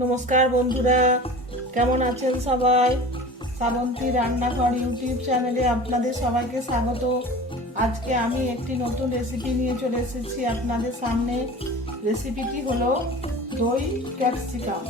নমস্কার বন্ধুরা, কেমন আছেন সবাই? শ্রাবন্তী রান্নাঘর ইউটিউব চ্যানেলে আপনাদের সবাইকে স্বাগত। আজকে আমি একটি নতুন রেসিপি নিয়ে চলে এসেছি আপনাদের সামনে। রেসিপিটি হলো দই ক্যাপসিকাম।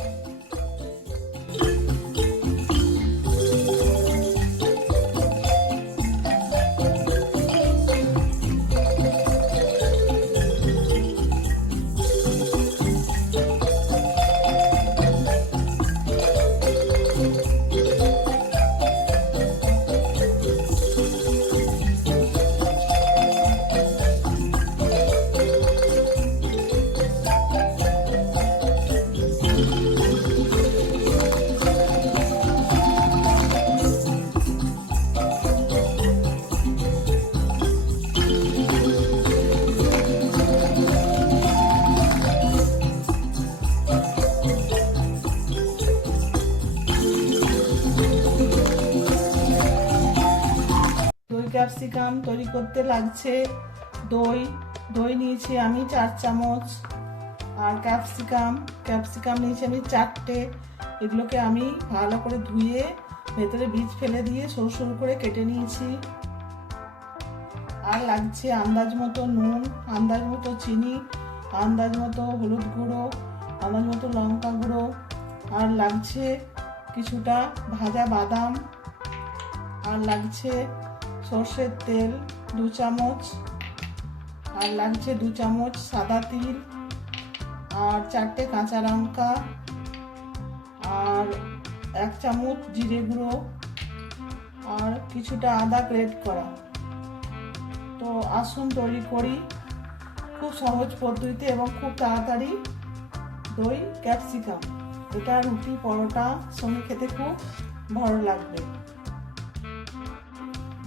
দই ক্যাপসিকাম তৈরি করতে লাগছে দই। দই নিয়েছি আমি 4 চামচ, আর ক্যাপসিকাম নিয়েছি আমি 4টে। এগুলোকে আমি ভালো করে ধুয়ে ভেতরে বীজ ফেলে দিয়ে সরু সরু করে কেটে নিয়েছি। আর লাগছে আন্দাজ মতো নুন, আন্দাজ মতো চিনি, আন্দাজ মতো হলুদ গুঁড়ো, আন্দাজ মতো লঙ্কা গুঁড়ো, আর লাগছে কিছুটা ভাজা বাদাম, আর লাগছে সর্ষের তেল 2 চামচ, আর লাগছে 2 চামচ সাদা তিল, আর 4টে কাঁচা লঙ্কা, আর 1 চামচ জিরে গুঁড়ো, আর কিছুটা আদা গ্রেট করা। তো আসুন তৈরি করি খুব সহজ পদ্ধতিতে এবং খুব তাড়াতাড়ি দই ক্যাপসিকাম। এটা রুটি পরোটা সঙ্গে খেতে খুব ভালো লাগবে।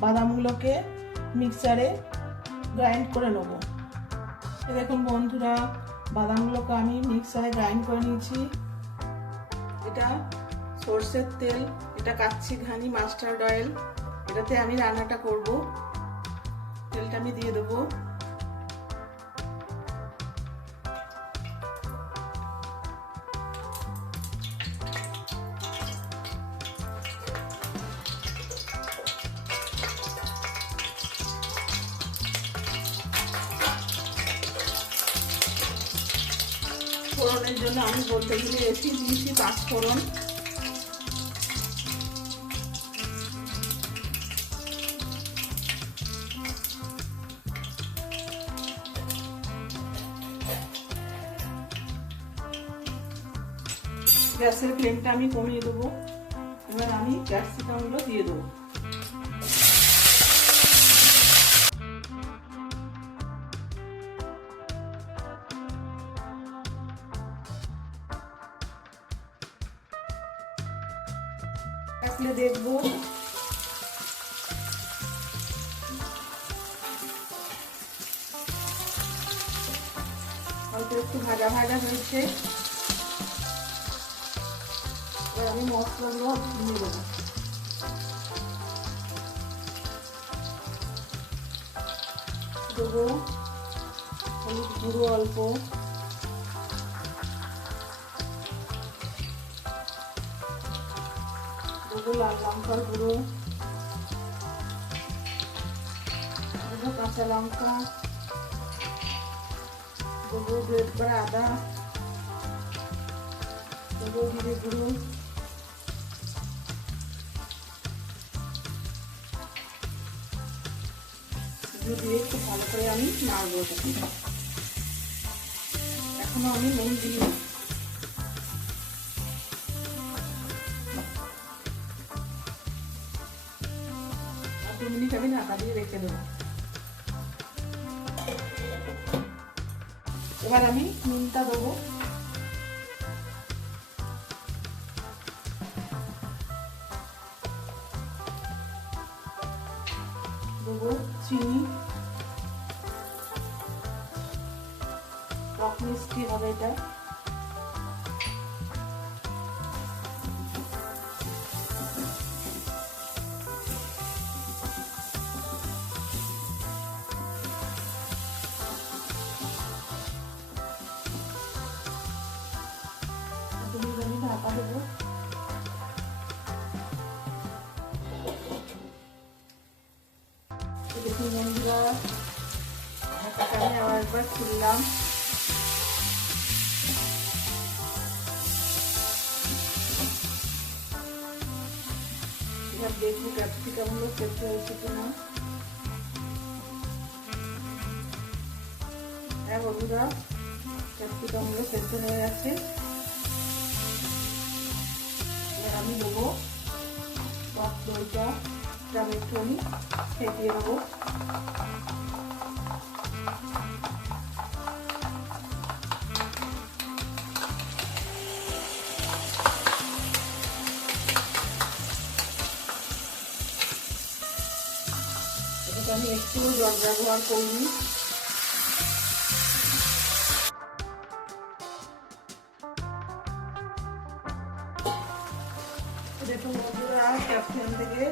বাদামগুলোকে মিক্সারে গ্রাইন্ড করে নেব। দেখুন বন্ধুরা, বাদামগুলোকে আমি মিক্সারে গ্রাইন্ড করে নিয়েছি। এটা সর্ষের তেল, এটা কাচ্চি ঘানি মাস্টার্ড অয়েল, এটাতে আমি রান্নাটা করব। তেলটা আমি দিয়ে দেবো। ফোড়নের জন্য আমি বলতে গেলে বেশি দিয়েছি 5 ফোড়ন। গ্যাসের ফ্লেমটা আমি কমিয়ে দেবো। এবার আমি ক্যাপসিকামগুলো দিয়ে দেবো। আসলে দেখবো হয়তো একটু ভাজা ভাজা হয়েছে। এবার আমি মশলাগুলো দিয়ে দেবো। দেবো হলুদ গুঁড়ো অল্প, দেবো লাল লঙ্কার গুঁড়ো, দেবো কাঁচা লঙ্কা, দেবো গ্রেট করা আদা, দেবো জিরে গুঁড়ো, দিয়ে একটু ভালো করে আমি নাড়বো। এখনো আমি নুন দিই। 2 মিনিট আমি ঢাকা দিয়ে রেখে দেবো। এবার আমি নুনটা দেবো। দেবো চিনি, টক মিষ্টি হবে এটা। আমি দেবো। দেখুন বন্ধুরা, আমি আবার একবার খুললাম। এবার দেখবো ক্যাপসিকামগুলো সেদ্ধ হয়েছে কিনা। হ্যাঁ বন্ধুরা, ক্যাপসিকামগুলো সেদ্ধ হয়ে গেছে। এবার আমি দেবো টক দইটা, আমি একটু আমি ফেটিয়ে নেবো। আমি একটু জল ব্যবহার করিনি। দেখুন বন্ধুরা, ক্যাপসিকাম থেকে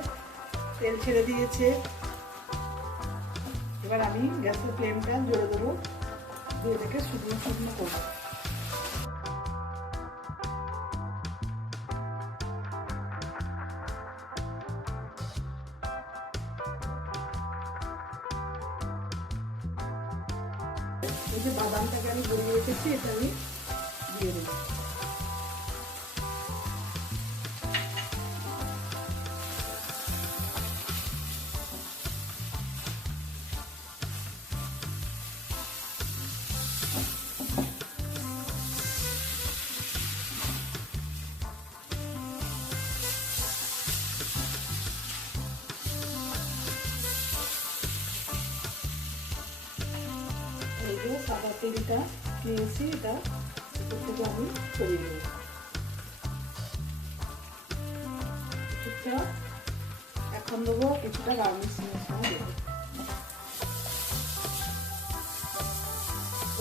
তেল ছেড়ে দিয়েছে। এবার আমি গ্যাসের ফ্লেমটা জোরে দেবো, দিয়ে থেকে শুকনো শুকনো করবো। এই যে বাদামটাকে আমি গড়িয়ে রেখেছি, এটা আমি দিয়ে দেবো। এই যে সাদা তেলটা নিয়েছি, এটা উপর থেকে আমি ছড়িয়ে দেবো। কিছুটা এখন দেবো, কিছুটা গার্নিশিংয়ের সময় দেবো।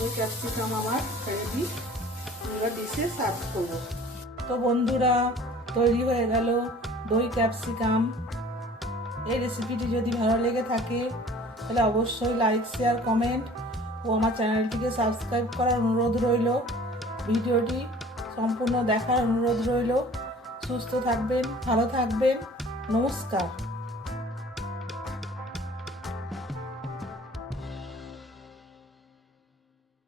ওই ক্যাপসিকাম আমার রেডি, এবার ডিশে সার্ভ করবো। তো বন্ধুরা, তৈরি হয়ে গেল দই ক্যাপসিকাম। এই রেসিপিটি যদি ভালো লেগে থাকে তাহলে অবশ্যই লাইক, শেয়ার, কমেন্ট ও আমার চ্যানেলটিকে সাবস্ক্রাইব করার অনুরোধ রইল। ভিডিওটি সম্পূর্ণ দেখার অনুরোধ রইল। সুস্থ থাকবেন, ভালো থাকবেন, নমস্কার।